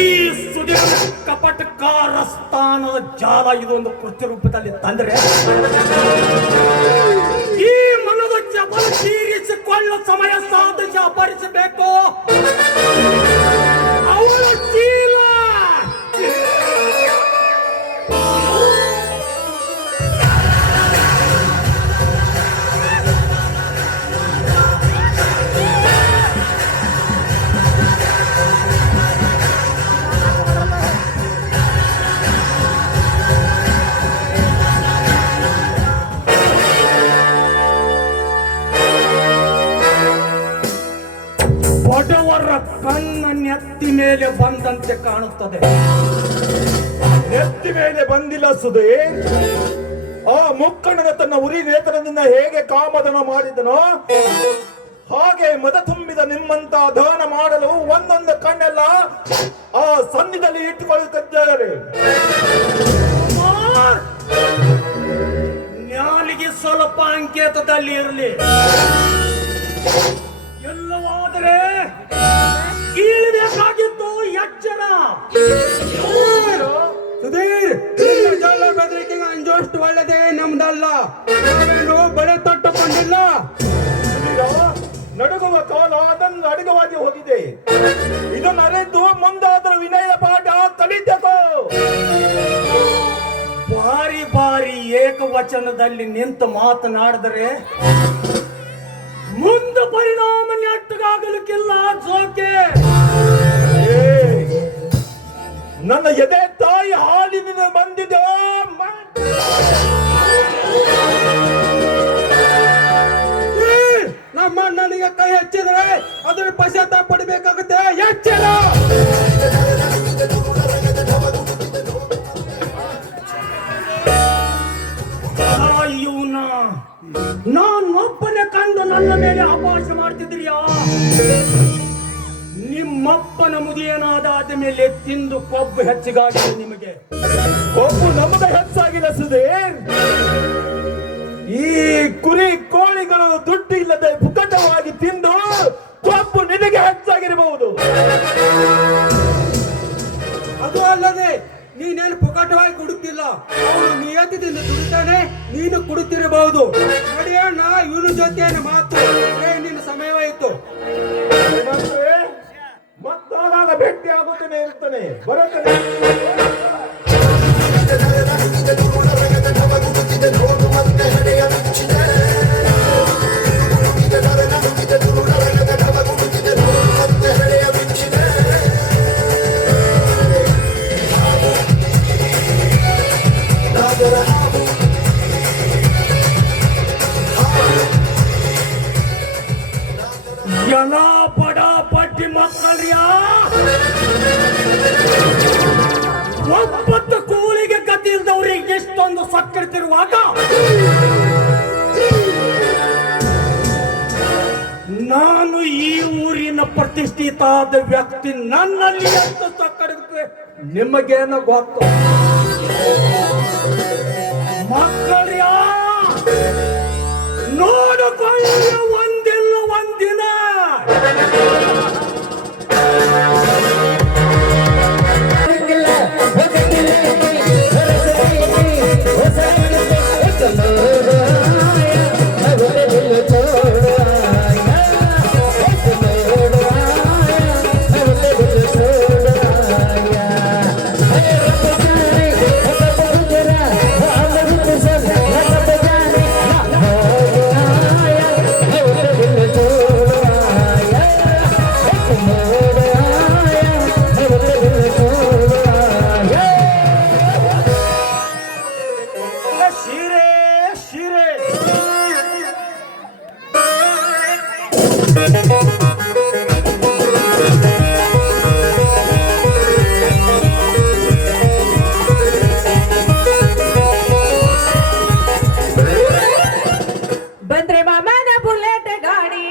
ಸುಧೀರ್ ಕಪಟಕಾರ ಸ್ಥಾನದ ಜಾಲ ಇದೊಂದು ಕೃತ್ಯ ರೂಪದಲ್ಲಿ ತಂದ್ರೆ ಈ ಮನದ ಚಪಲ ತೀರಿಸಿಕೊಳ್ಳುವ ಸಮಯ ಸಾಧಿಸಿ ಅಪರಿಸಬೇಕು. ಅವಳ ಚೀಲ ಬಡವರ ಕಣ್ಣ ನೆತ್ತಿ ಮೇಲೆ ಬಂದಂತೆ ಕಾಣುತ್ತದೆ. ನೆತ್ತಿ ಮೇಲೆ ಬಂದಿಲ್ಲ ಸುಧೇ. ಆ ಮುಕ್ಕಣ್ಣನ ತನ್ನ ಉರಿ ನೇತ್ರದಿಂದ ಹೇಗೆ ಕಾಮದನ ಮಾಡಿದನೋ ಹಾಗೆ ಮದ ತುಂಬಿದ ನಿಮ್ಮಂತ ದಾನ ಮಾಡಲು ಒಂದೊಂದು ಕಣ್ಣೆಲ್ಲ ಆ ಸನ್ನಿಧಲ್ಲಿ ಇಟ್ಟುಕೊಳ್ಳುತ್ತಿದ್ದಾರೆ. ನ್ಯಾಲಿಗೆ ಸ್ವಲ್ಪ ಅಂಕೇತದಲ್ಲಿ ಇರಲಿ. ಎಲ್ಲವಾದರೆ ಕೀಳಬೇಕಾಗಿತ್ತು ಎಚ್ಚರ. ಸುಧೀರ್, ಜಲ್ಲ ಬೆದರಿಕೆಗೆ ಅಂಜೋಷ್ಟು ಒಳ್ಳೆದೇ ನಮ್ದಲ್ಲ. ನಾವೇನು ಬಳೆ ತೊಟ್ಟುಕೊಂಡಿಲ್ಲ. ನಡುಗುವ ಕಾಲ ಅದನ್ನು ಅಡುಗವಾಗಿ ಹೋಗಿದೆ. ಇದನ್ನು ಅರಿತು ಮುಂದಾದರೂ ವಿನಯ ಪಾಠ ಕಲಿತಕೋ. ಬಾರಿ ಬಾರಿ ಏಕವಚನದಲ್ಲಿ ನಿಂತು ಮಾತನಾಡಿದರೆ ಮುಂದೆ ಪರಿಣಾಮ ನೆಟ್ಟಗಾಗಲಿಕ್ಕಿಲ್ಲ. ಜೋಕೆ ನನ್ನ ಎದೆ ತಾಯಿ ಹಾಲಿನಿಂದ ಬಂದಿದೆ. ನಮ್ಮ ಅಣ್ಣನಿಗೆ ಕೈ ಹಚ್ಚಿದ್ರೆ ಅದ್ರ ಪಶ್ಚಾತ್ತಾಪ ಪಡಬೇಕಾಗುತ್ತೆ. ಎಚ್ಚರ. ಇವನ ನಾನೊಬ್ಬನೇ ಕಂಡು ನನ್ನ ಮೇಲೆ ಅಪಹಾಸ ಮಾಡ್ತಿದ್ರಿಯಾ? ನಿಮ್ಮಪ್ಪನ ಮುದಿಯನಾದಾದ ಮೇಲೆ ತಿಂದು ಕೊಬ್ಬು ಹೆಚ್ಚಿಗಾಗಿದೆ ನಿಮಗೆ. ಕೊಬ್ಬು ನಮ್ಮದ ಹೆಚ್ಚಾಗಿದೆ ಸುಧೀರ್. ಈ ಕುರಿ ಕೋಳಿಗಳು ದುಡ್ಡು ಇಲ್ಲದೆ ಪುಕ್ಕಟವಾಗಿ ತಿಂದು ಕೊಬ್ಬು ನಿನಗೆ ಹೆಚ್ಚಾಗಿರಬಹುದು. ಅದು ಅಲ್ಲದೆ ನೀನೇನು ಪುಕಟವಾಗಿ ಕುಡುತ್ತಿಲ್ಲ. ಅವನು ನಿಯತಿದಿಂದ ದುಡಿತಾನೆ, ನೀನು ಕುಡುತ್ತಿರಬಹುದು. ನಡೆಯೋಣ ಇವನ ಜೊತೆ ಮಾತು. ನಿನ್ನ ಸಮಯವಾಯಿತು. ಮತ್ತಾಗ ಭೇಟಿ ಆಗುತ್ತೇನೆ ಇರ್ತಾನೆ ಬರುತ್ತೇನೆ. ಜನ ಪಡ ಪಟ್ಟಿ ಮಕ್ಕಳ್ಯಾ, ಒಬ್ಬತ್ತು ಕೂಲಿಗೆ ಗತಿ ಇಲ್ದವ್ರಿಗೆ ಎಷ್ಟೊಂದು ಸಕ್ಕರಿತಿರುವಾಗ ನಾನು ಈ ಊರಿನ ಪ್ರತಿಷ್ಠಿತಾದ ವ್ಯಕ್ತಿ, ನನ್ನಲ್ಲಿ ಎಷ್ಟು ಸಕ್ಕರಿರುತ್ತೆ ನಿಮಗೇನು ಗೊತ್ತು? ಮಕ್ಕಳ್ಯಾ, ನೋಡಿಕೊಳ್ಳ ಒಂದಿಲ್ಲ ಒಂದಿನ ಬಂದ್ರೆ ಮಾಮನ ಬುಲೆಟ್ ಗಾಡಿ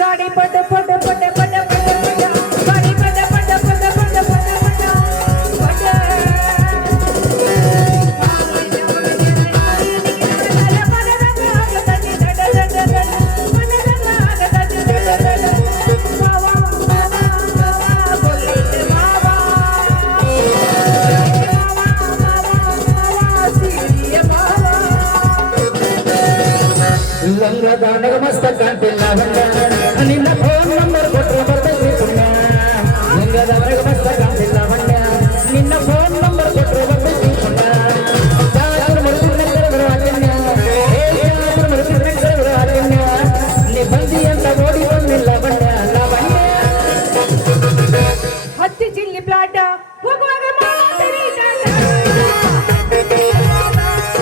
ಗಾಡಿ ಪಟ ಪಟ ಪಟ ಪಟ ಪಟ ಪಟ ಗಾಡಿ ಪಟ ಪಟ ಪಟ ಪಟ ಪಟ ಪಟ ಪಟ ಲಂಗದಾನಗ ಮಸ್ತ ಕಾಣ್ತಿಲ್ಲ ನಿನ್ನ ಫೋನ್ ನಂಬರ್ ಕೊಟ್ಟರೆ ಬರ್ತೈತಿ ಪುಣ್ಯ. ಲಂಗದವರೆಗ ಮಸ್ತ ಕಾಣ್ತಿಲ್ಲ ಮಂಡ್ಯ, ನಿನ್ನ ಫೋನ್ ನಂಬರ್ ಕೊಟ್ಟರೆ ಬರ್ತೈತಿ ಪುಣ್ಯ. ನೀ ಬಂದಿ ಅಂತ ನೋಡಿ ಬಂದಿಲ್ಲ ಮಂಡ್ಯ ಲಾವಣ್ಯ. ಹತ್ತಿ ಜಿಲ್ಲಿ ಪ್ಲಾಟ ಹೋಗುವಾಗ ಮಾಡ್ತೀರಿ ಟಾಟ.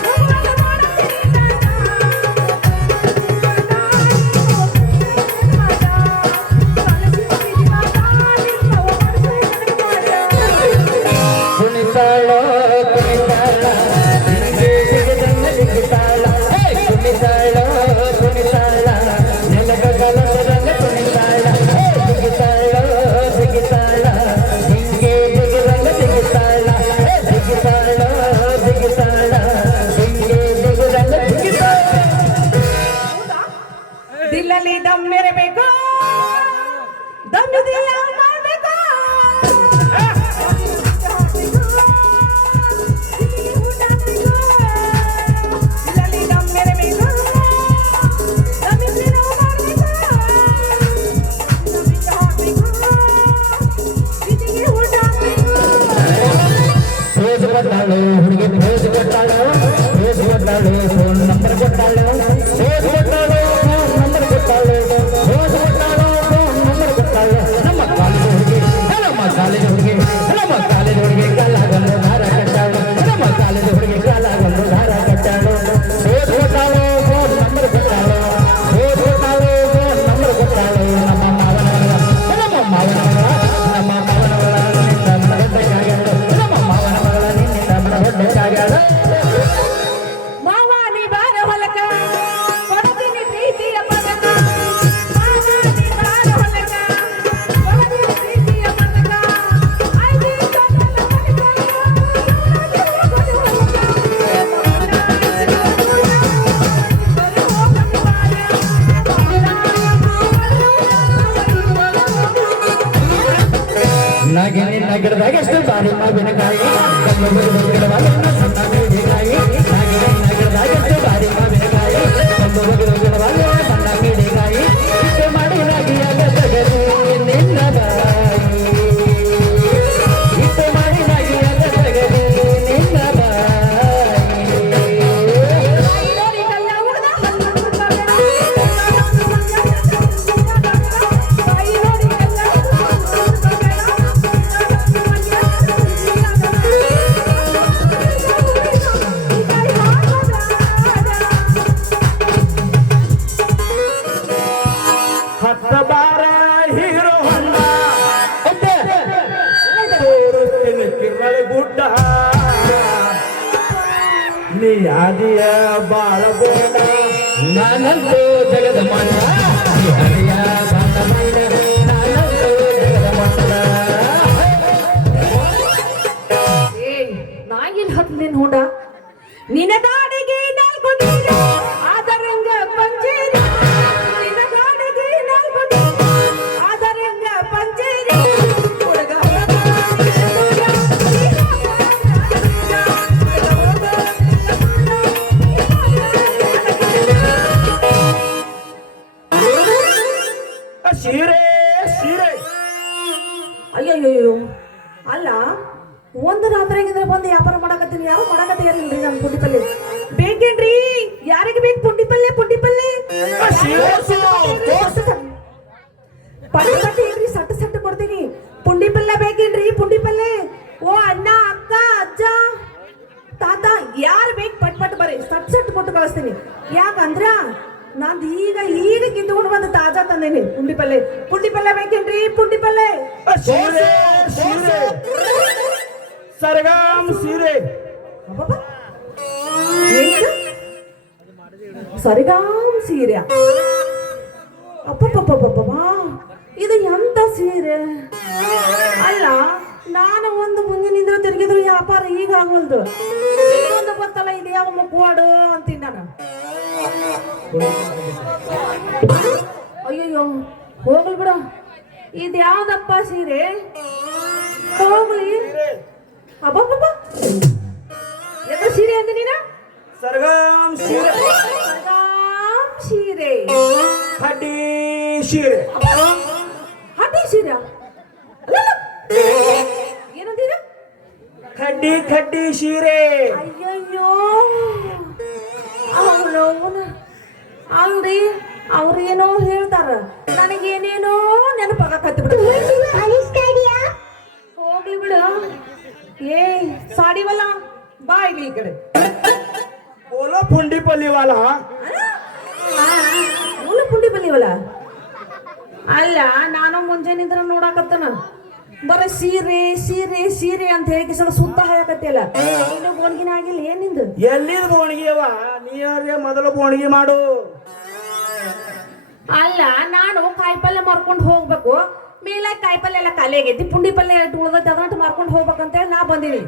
ಹೋಗುವಾಗ ಮಾಡ್ತೀರಿ ಟಾಟ. ಜಿಗಿತಾಳ ಹಿಂಗೆ ಜಿಗಿದಂಗ ಜಿಗಿತಾಳ ದಿಲ್ಲಲ್ಲಿ ದಮ್ಮಿರಬೇಕು ದಮ್ಮಿದಿಲ್ಲ ಮಾಡಬೇಕು ದಿಲ್ಲಲ್ಲಿ ದಮ್ಮಿರಬೇಕು ದಮ್ಮಿದಿಲ್ಲ ಫೇಸ್ ಕೊಟ್ಟಾಳು ಹುಡುಗಿ ಫೇಸ್ ಕೊಟ್ಟಾಳು ಫೇಸ್ ಕೊಟ್ಟಾಳು ಫೋನ್ ನಂಬರ್ ಕೊಟ್ಟಾಳು ಫೇಸ್ ಕೊಟ್ಟಾಳು ಫೋನ್ ನಂಬರ್ ಕೊಟ್ಟಾಳು ಫೇಸ್ ಕೊಟ್ಟಾಳು ಫೋನ್ ನಂಬರ್ ಕೊಟ್ಟಾಳು ನಮ್ಮ ಕಾಲೇಜ್ ಹುಡುಗಿ ನಮ್ಮ ಕಾಲೇಜ್ ಹುಡುಗಿ ನಮ್ಮ ಕಾಲೇಜ್ ಹುಡುಗಿ ಕಾಲಾಗೊಂದು ದಾರ ಕಟ್ಟಾಳು ನಮ್ಮ ಕಾಲೇಜ್ ಹುಡುಗಿ ಕಾಲಾಗೊಂದು ದಾರ ಕಟ್ಟಾಳು ಫೇಸ್ ಕೊಟ್ಟಾಳು ಫೋನ್ ನಂಬರ್ ಕೊಟ್ಟಾಳು ಫೇಸ್ ಕೊಟ್ಟಾಳು ಫೋನ್ ನಂಬರ್ ಕೊಟ್ಟಾಳು ನಮ್ಮ ಮಾವನ ನಮ್ಮ ಮಾವನ ಮಾವ ನೀ ಬಾರ ಹೊಲಕ ಕೊಡ್ತೀನಿ ಪ್ರೀತಿಯ ಪದಕ ಮಾವ ನೀ ಬಾರ ಹೊಲಕ ಕೊಡ್ತೀನಿ ಪ್ರೀತಿಯ ಪದಕ ಐದು ಕಣ್ಣನ ನಾಗಿನಿ ನಗರದಾಗ ಎಷ್ಟು ಬಾರಿ ಮಾವಿನಕಾಯಿ ಕಣ್ಣು ಗಿಡವಾಗಿ ಸಣ್ಣ ಗಿಡಕಾಯಿ ನಾಗಿನಿ ನಗರದಾಗ ಎಷ್ಟು ಬಾರಿ ಮಾವಿನಕಾಯಿ ಕಣ್ಣು ಗಿಡವಾಗಿ ಸಣ್ಣ ಗಿಡಕಾಯಿ ಇಷ್ಟು ಮಾಡಿ ನಾಗಿಯಾಗ ತಗದು ನಿನ್ನ ಬಾಯಿ ಇಷ್ಟು ಮಾಡಿ ನಾಗಿಯಾಗ ತಗದು ನಿನ್ನ ಬಾಯಿ ನೋಡಿ ಕಲ್ಲ ಉಳ್ದ ಹತ್ತ ಬಾರ ಹೀರೋ ಹೊಂಡ ತೋರಿಸ್ತೀನಿ ಕಿರಳೆ ಗುಡ್ಡ ನೀ ಆದಿಯ ಬಾಳ ಬೋಡ ನಾನಂತೂ ಜಗದ ಮಣ್ಣ ಹರಿಯ ಬಾಳ ಮಣ್ಣ ನಾನಂತೂ ಜಗದ ಮಣ್ಣ ನಾಯಿಲ್ ಹತ್ಲಿನ್ ಹುಡ ನಿನ ಗಾಡಿಗೆ ನಾಲ್ಕು ನೀರು ಆದರಂಗ ಪಂಚೇರಿ ನಿನ ಗಾಡಿಗೆ ನಾಲ್ಕು ನೀರು ಆದರಂಗ ಪಂಚೇರಿ ಹುಡುಗ ಸೀರೆ ಸೀರೆ ಅಯ್ಯಯ್ಯೋ ಅಲ್ಲ ಒಂದು ರಾತ್ರಿಗಿಂದ್ರೆ ಬಂದು ವ್ಯಾಪಾರ ಮಾಡಕತ್ತೀನಿ ಯಾವ ಮಾಡಕತ್ತೀರಿಲ್ರಿ ನಮ್ ಪುಂಡಿ ಪಲ್ಲೆ ಬೇಕೇನ್ರಿ ಯಾರಿಗೆ ಬೇಕು ಪುಂಡಿ ಪಲ್ಲೆ ಪಟ್ಟಿ ಏನ್ರಿ ಸಟ್ಟು ಸಟ್ಟು ಕೊಡ್ತೀನಿ ಪುಂಡಿ ಪಲ್ಲೆ ಬೇಕೇನ್ರಿ ಪುಂಡಿ ಪಲ್ಲೆ ಓ ಅಣ್ಣ ಅಕ್ಕ ಅಜ್ಜ ತಾತ ಯಾರು ಬೇಕು ಪಟ್ ಬರ್ರಿ ಸಟ್ ಸಟ್ಟು ಕೊಟ್ಟು ಕಳಿಸ್ತೀನಿ ಯಾಕಂದ್ರ ನಂದು ಈಗ ಕಿತ್ಕೊಂಡು ಬಂದು ತಾಜಾ ತಂದೇನಿ ಪುಂಡಿ ಪಲ್ಲೆ ಬೇಕೇನ್ರಿ ಪುಂಡಿ ಪಲ್ಲೆ ಸೀರೆ ಸೀರೆ ಸರ್ಗಾಮ್ ಸೀರೆ ಅಬ್ಬಬ್ಬ. ಏನಿದು? ಸರಿಗಾಮ್ ಸೀರೆ ಅಪ್ಪಪ್ಪಪ್ಪಬ್ಬ ಇದು ಎಂತ ಸೀರೆ ಅಲ್ಲ ನಾನು ಒಂದು ಮುಂದಿನಿಂದ ತಿರುಗಿದ್ರು ವ್ಯಾಪಾರ ಈಗ ಆಗೋಲ್ದು ಇನ್ನೊಂದು ಗೊತ್ತಲ್ಲ ಇದು ಯಾವ ಮುಖವಾಡು ಅಂತೀನಿ ನಾನು ಅಯ್ಯಯ್ಯೋ ಹೋಗ್ಲಿ ಬಿಡ ಇದು ಯಾವ್ದಪ್ಪ ಸೀರೆ ಹೋಗ್ಲಿ ಅಬ್ಬಬ್ಬ ಎದ್ರ ಸೀರೆ ಅಂದ ನೀನ ಸರ್ಗಾಮ್ ಸೀರೆ ಸರಿಗಾಮ್ ಸೀರೆ ಹಡ್ಡಿ ಸೀರೆ ಹಟ್ಟಿ ಸೀರೆ ಏನಂತೀರ ಖಡ್ಡಿ ಖಡ್ಡಿ ಸೀರೆ ಅಯ್ಯಯ್ಯೋ ಅವಳವನ ಅಲ್ರಿ ಅವ್ರೇನೋ ಹೇಳ್ತಾರ ನನಗೇನೇನೋ ನೆನಪಾಗಕತ್ತಿ ಬಿಡು ಹೋಗ್ಲಿ ಬಿಡು ಏ ಸಾಡಿವಲ್ಲ ಬಾ ಇಲ್ಲಿ ಈ ಕಡೆ ಬೋಲೋ ಪುಂಡಿ ಪಲ್ಲಿವಾಲ ಮೂಲ ಪುಂಡಿ ಬಲ್ಲಿವಲ್ಲ ಅಲ್ಲ ನಾನು ಮುಂಜಾನಿಂದ್ರ ನೋಡಾಕತ್ತನ ಬರ ಸೀರೆ ಸೀರೆ ಸೀರೆ ಅಂತ ಹೇಳಿ ಸುತ್ತ ಹಾಕತ್ತಿಲ್ಲ ಇನ್ನು ಗೋಣಿಗಿನ ಆಗಿಲ್ಲ ಏನಿಂದು ಎಲ್ಲಿದ್ ಬೋಣಿಗೆವ ನೀರೇ ಮೊದಲು ಬೋಣಿಗೆ ಮಾಡು ಅಲ್ಲ ನಾನು ಕಾಯಿಪಲ್ಲೆ ಮಾರ್ಕೊಂಡು ಹೋಗ್ಬೇಕು ಮೇಲೆ ಕಾಯಿಪಲ್ಲೆ ಎಲ್ಲ ಖಾಲಿ ಆಗೈತಿ ಪುಂಡಿ ಪಲ್ಲೆ ಉಳ್ದೈತಿ ಅದನ್ನ ಮಾರ್ಕೊಂಡು ಹೋಗ್ಬೇಕಂತ ಹೇಳಿ ನಾ ಬಂದೀನಿ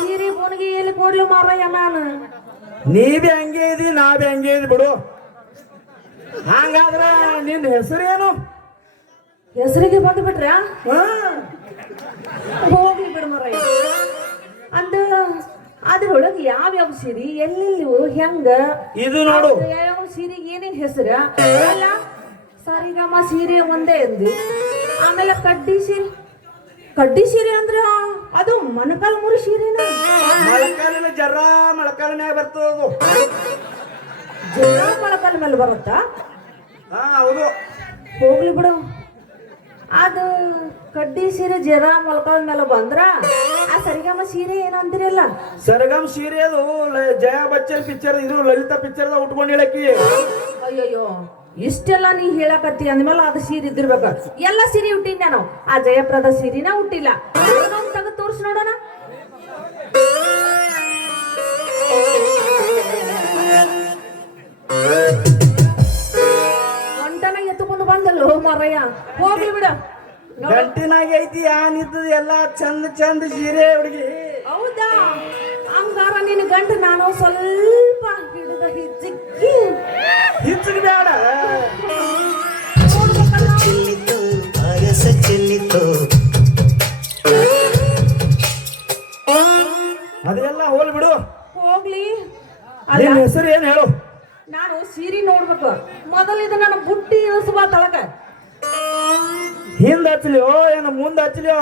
ಸೀರೆ ಬೋಣಿಗೆ ಎಲ್ಲಿ ಕೊಡ್ಲಿ ಮಾರಯ್ಯ ನಾನು. ನೀ ಬಿ ಹಂಗೆ ಇದಿ ನಾ ಬಿ ಹಂಗೆ ಇದಿ ಬಿಡು. ಹಂಗಾದ್ರ ನಿನ್ನ ಹೆಸರೇನು? ಹೆಸರಿಗೆ ಬಂದು ಬಿಟ್ರ ಹಾ ಹೋಗ್ಲಿ ಬಿಡು ಮಾರಯ್ಯ. ಅಂದ ಅದ್ರೊಳಗೆ ಯಾವ್ಯಾವ ಸೀರೆ ಎಲ್ಲೆಲ್ಲಿವು ಹೆಂಗ ಇದು ನೋಡು. ಯಾವ ಸೀರೆಗೆ ಏನೇನ್ ಹೆಸರ ಅಲ್ಲ ಸರಿಗಮ ಸೀರೆ ಒಂದೇ ಅಂದಿ. ಆಮೇಲೆ ಕಡ್ಡಿ ಸೀರೆ ಅಂದ್ರ ಅದು ಮಣಕಾಲ್ ಮುರಿ ಸೀರೆನ ಮೊಳಕಾಲಿನ ಜರ ಮೊಳಕಾಲಿನ್ಯಾಗ ಬರ್ತದ ಅದು. ಜರ ಮೊಳಕಾಲ್ ಮೇಲೆ ಬರುತ್ತಾ? ಹಾ ಹೌದು. ಹೋಗ್ಲಿ ಬಿಡು. ಅದು ಕಡ್ಡಿ ಸೀರೆ ಜರ ಮೊಳಕಾಲ್ ಮೇಲೆ ಬಂದ್ರ ಆ ಸರಿಗಮ ಸೀರೆ ಏನಂದಿರಲ್ಲ? ಸರಗಮ್ ಸೀರೆ ಅದು ಜಯಾ ಬಚ್ಚನ್ ಪಿಕ್ಚರ್, ಇದು ಲಲಿತಾ ಪಿಕ್ಚರ್ ಉಟ್ಕೊಂಡು ಹೇಳಕ್ಕಿ. ಅಯ್ಯಯ್ಯೋ ಇಷ್ಟೆಲ್ಲ ನೀ ಹೇಳಕತ್ತಿ ಅಂದ್ಮೇಲೆ ಅದು ಸೀರೆ ಇದ್ದಿರ್ಬೇಕ. ಎಲ್ಲ ಸೀರೆ ಹುಟ್ಟಿನ ನಾನು, ಆ ಜಯಪ್ರದ ಸೀರೆನ ಹುಟ್ಟಿಲ್ಲ. ತೆಗೆದು ತೋರ್ಸಿ ನೋಡೋಣ. ಒಂಟನ ಎತ್ತುಕೊಂಡು ಬಂದಲ್ಲ ಮಾರಯ್ಯ. ಹೋಗ್ಲಿ ಬಿಡ. ಗಂಟಿನಾಗ ಐತಿ ಯಾನಿದ್ದು ಎಲ್ಲ ಚಂದ ಚಂದ ಸೀರೆ ಹುಡುಗಿ. ಹೌದಾ? ಹಂಗಾರ ನಿನ್ನ ಗಂಟು ನಾನು ಸ್ವಲ್ಪ ಹಿಡಿದ ಹಿಜ್ಜಿಕ್ಕಿ ಹಿಚ್ಚಿಗೆ ಬೇಡ. ಅದೆಲ್ಲ ಹೋಲ್ ಬಿಡು. ಹೋಗ್ಲಿ. ನಿನ್ನ ಹೆಸರು ಏನ್ ಹೇಳು? ನಾನು ಸೀರೆ ನೋಡ್ಬೇಕು ಮೊದಲು. ಇದು ನನ್ನ ಬುಟ್ಟಿ ಇಳಿಸುವ ತಳಕ. ಹಿಂದ ಹಚ್ಚಲಿಯೋ ಏನು ಮುಂದೆ ಹಚ್ಚಲಿಯೋ?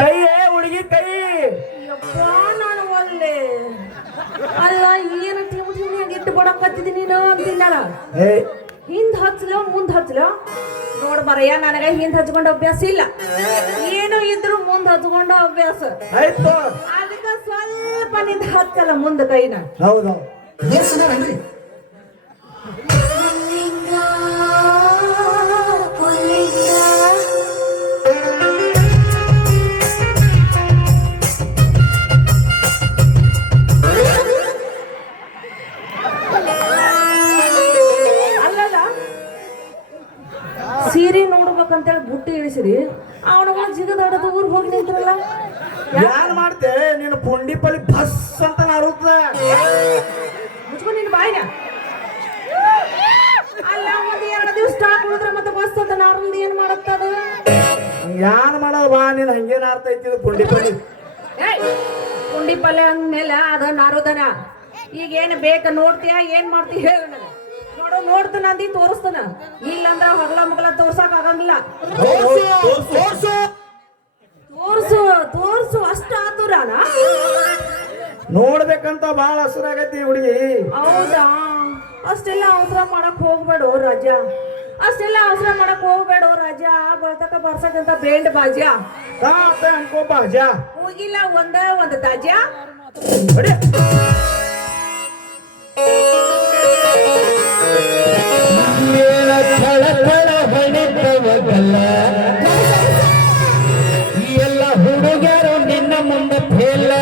ಕೈಯೇ ಹುಡುಗಿ ಕೈ. ಯಪ್ಪ ನಾನು ಒಲ್ಲೆ ಅಲ್ಲ ಏನು ಟಿಮಿಟಿಮಿಯಾಗಿ ಇಟ್ಟು ಬಡಕತ್ತಿದ್ದೀನಿ ನೀನು ಅಂತಿನ್ನಲ್ಲ. ಹಿಂದ್ ಹಚ್ಚಲೋ ಮುಂದ್ ಹಚ್ಚಲೋ ನೋಡ್ ಬರಯ್ಯ, ನನಗ ಹಿಂದ್ ಹಚ್ಕೊಂಡ ಅಭ್ಯಾಸ ಇಲ್ಲ. ಏನು ಇದ್ರು ಮುಂದ್ ಹಚ್ಕೊಂಡ ಅಭ್ಯಾಸ ಆಯ್ತು. ಅದಕ್ಕ ಸ್ವಲ್ಪ ನಿಂದ ಹಚ್ಚಲ್ಲ ಮುಂದ ಕೈನ. ಹೌದು. ಸೀರೆ ನೋಡ್ಬೇಕಂತೇಳಿ ಬುಟ್ಟಿ ಇಳಿಸಿರಿ, ಅವನ ಜಿಗದಾಡೋದು ಊರಿಗೆ ಹೋಗಿ ನಿಂತ್ರಲ್ಲ. ಯಾನ್ ಮಾಡ್ತೆ ನೀನು ಪುಂಡಿ ಪಲ್ಲಿ ಬಸ್ ಅಂತ ನಾರುತ್ತ ಮುಚ್ಕೊಂಡು ನಿನ್ ಬಾಯಿನ. ಅಲ್ಲ ಒಂದ್ 2 ದಿವಸ ಸ್ಟಾಕ್ ಉಳಿದ್ರೆ ಮತ್ತೆ ಬಸ್ ಅಂತ ನಾರ್ಮಲ್ ಏನ್ ಮಾಡತ್ತದ? ಯಾನ್ ಮಾಡೋದು ಬಾ, ನೀನ್ ಹಂಗೇನ್ ಆರ್ತೈತಿ ಪುಂಡಿ ಪಲ್ಲಿ. ಪುಂಡಿ ಪಲ್ಯ ಅಂದ್ಮೇಲೆ ಅದ ನಾರೋದನ. ಈಗ ಏನ್ ಬೇಕ ನೋಡ್ತೀಯ ಏನ್ ಮಾಡ್ತೀಯ ಹೇಳ ನನಗೆ. ನೋಡು ನೋಡ್ತಾನ ಅಂದಿ ತೋರಿಸ್ತಾನ, ಇಲ್ಲಂದ್ರ ಹೊಗಲ ಮಗಲ ತೋರ್ಸಕ್ ಆಗಂಗಿಲ್ಲ. ತೋರ್ಸು ತೋರ್ಸು ಅಷ್ಟ ಆತುರಾನ. ನೋಡ್ಬೇಕಂತ ಬಾಳ ಹಸುರಾಗೈತಿ ಹುಡುಗಿ. ಹೌದಾ? ಅಷ್ಟೆಲ್ಲ ಅವಸರ ಮಾಡಕ್ ಹೋಗ್ಬೇಡ ರಾಜ. ಅಷ್ಟೆಲ್ಲ ಅವಸರ ಮಾಡಕ್ ಹೋಗ್ಬೇಡ ರಾಜ. ಬರ್ತಕ ಬರ್ಸಕ್ಕಂತ ಬೇಂಡ್ ಬಾಜ ಅನ್ಕೋ ಬಾಜಾ ಹೋಗಿಲ್ಲ ಒಂದ್ ತಾಜ. ಎಲ್ಲ ಹುಡುಗರು ನಿನ್ನ ಮುಂದೆ ಫೇಲ.